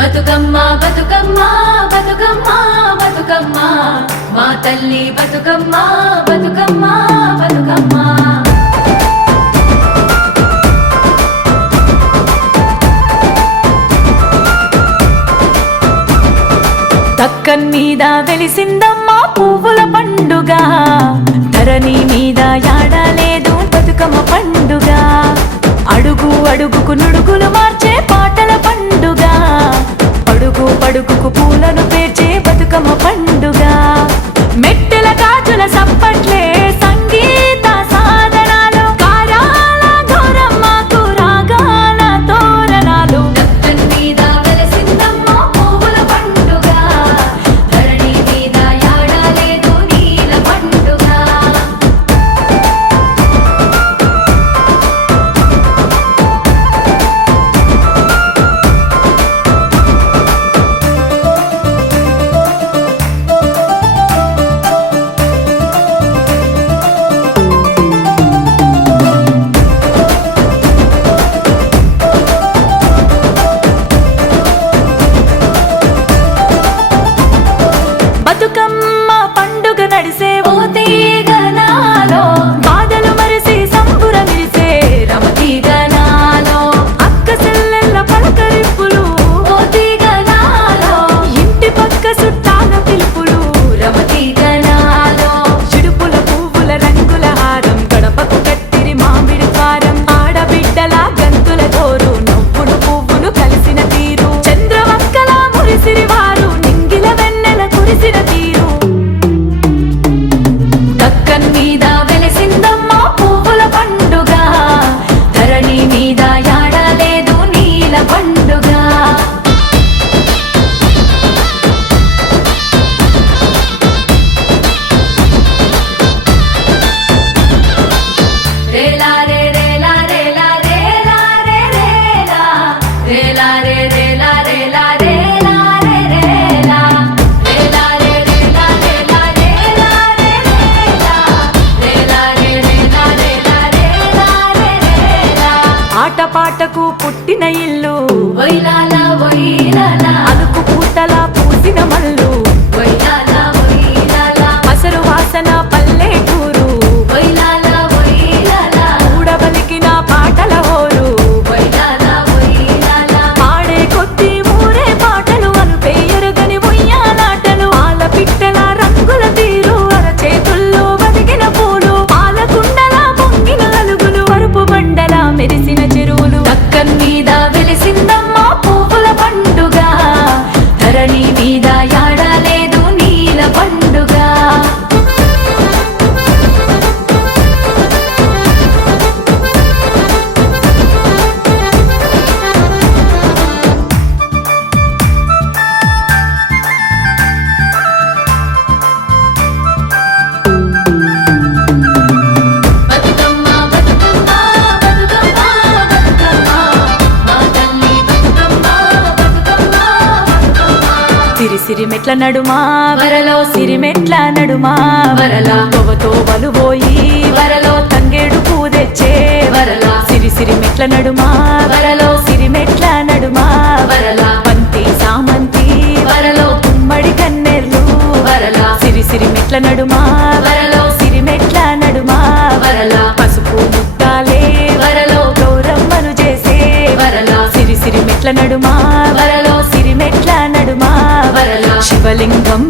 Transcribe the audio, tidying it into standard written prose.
బతుకమ్మ బతుకమ్మ బతుకమ్మ బతుకమ్మ మా తల్లి బతుకమ్మ బతుకమ్మ బతుకమ్మ దక్కన్ మీద వెలిసిందమ్మా పువ్వుల పండుగ ధరణి మీద యాడలేదు బతుకమ్మ పండుగ అడుగు అడుగుకు నుడుగులు మార్చే పాటల పండుగ అడుగు పడుగుకు పూలను పేర్చే బతుకమ్మ పండుగ మెట్టెల గాజుల సప్పట్లే సంగీత సాధనాలు కారాల గౌరమ్మకు రాగాల తోరణాలు దక్కన్ మీద వెలిసిందమ్మా పువ్వుల పండుగ ధరణి మీద యాడలేదు నీల పండుగ బతుకమ్మ పండుగ నడిసే ఓ తీగనాలో బాధలు మరిసి సంబురమిసే రమతీగనాలో అక్క చెల్లెళ్ళ పలకరింపులు ఓ తీగనాలో ఇంటి పక్క చుట్టాల పిలుపులు రమతీగనాలో చిడుపుల పువ్వుల రంగుల హారం గడపకు కట్టిరి మామిడి కారం ఆడబిడ్డల గంతుల తోరు నవ్వులు పువ్వులు కలిసిన తీరు చంద్రవంకల మురిసిరి వారు నింగిల వెన్నెల కురిసిన తీరు దక్కన్ మీద వెలిసిందమ్మా పువ్వుల పండుగ ధరణి మీద యాడలేదు నీల పండుగ రేలా రే రేలా రేలా రేలా రే రేలా రేలా రే రేలా రేలా రేలా రే రేలా రేలా రే రేలా రేలా రేలా రే రేలా రేలా రే రేలా రేలా రేలా రే రేలా ఆటపాటకు పుట్టిన ఇల్లు వైలాల వైలాల అలుకు పూతల పూసిన మల్లు వైలాల వైలాల అసరు వాసన పల్లెటూరు వైలాల వైలాల ఊడబలికిన పాటల హోరు వైలాల వైలాల పాడే కొద్ది ఊరే పాటలు అనుపే ఎరుగని ఉయ్యాలాటలు ఆల పిట్టల రంగుల తీరు అరచేతుల్లో వదిగిన పూలు పాలకుండల పొంగిన అలుగులు పరుపు బండల మెరిసిన చెరువులు దక్కన్ మీద వెలిసిందమ్మా పువ్వుల పండుగ ధరణి మీద యాడలేదు నీల పండుగ బతుకమ్మ బతుకమ్మ బతుకమ్మ బతుకమ్మ మా తల్లి బతుకమ్మ బతుకమ్మ బతుకమ్మ సిరిసిరి మెట్ల నడుమా వరలో సిరిమెట్ల నడుమా వరలా తోవతోవలు పోయి వరలో తంగేడు పూ తెచ్చే వరలా సిరిసిరి మెట్ల నడుమా వరలో సిరిమెట్ల నడుమా వరలా బంతి సామంతి వరలో గుమ్మడి కన్నెర్లు వరలా సిరిసిరి మెట్ల నడుమా వరలో సిరిమెట్ల నడుమా వరలా పసుపు ముద్దాలే వరలో గౌరమ్మను చేసే వరలా సిరిసిరి మెట్ల నడుమా వరలో సిరిమెట్ల నడుమా వరలా శివలింగం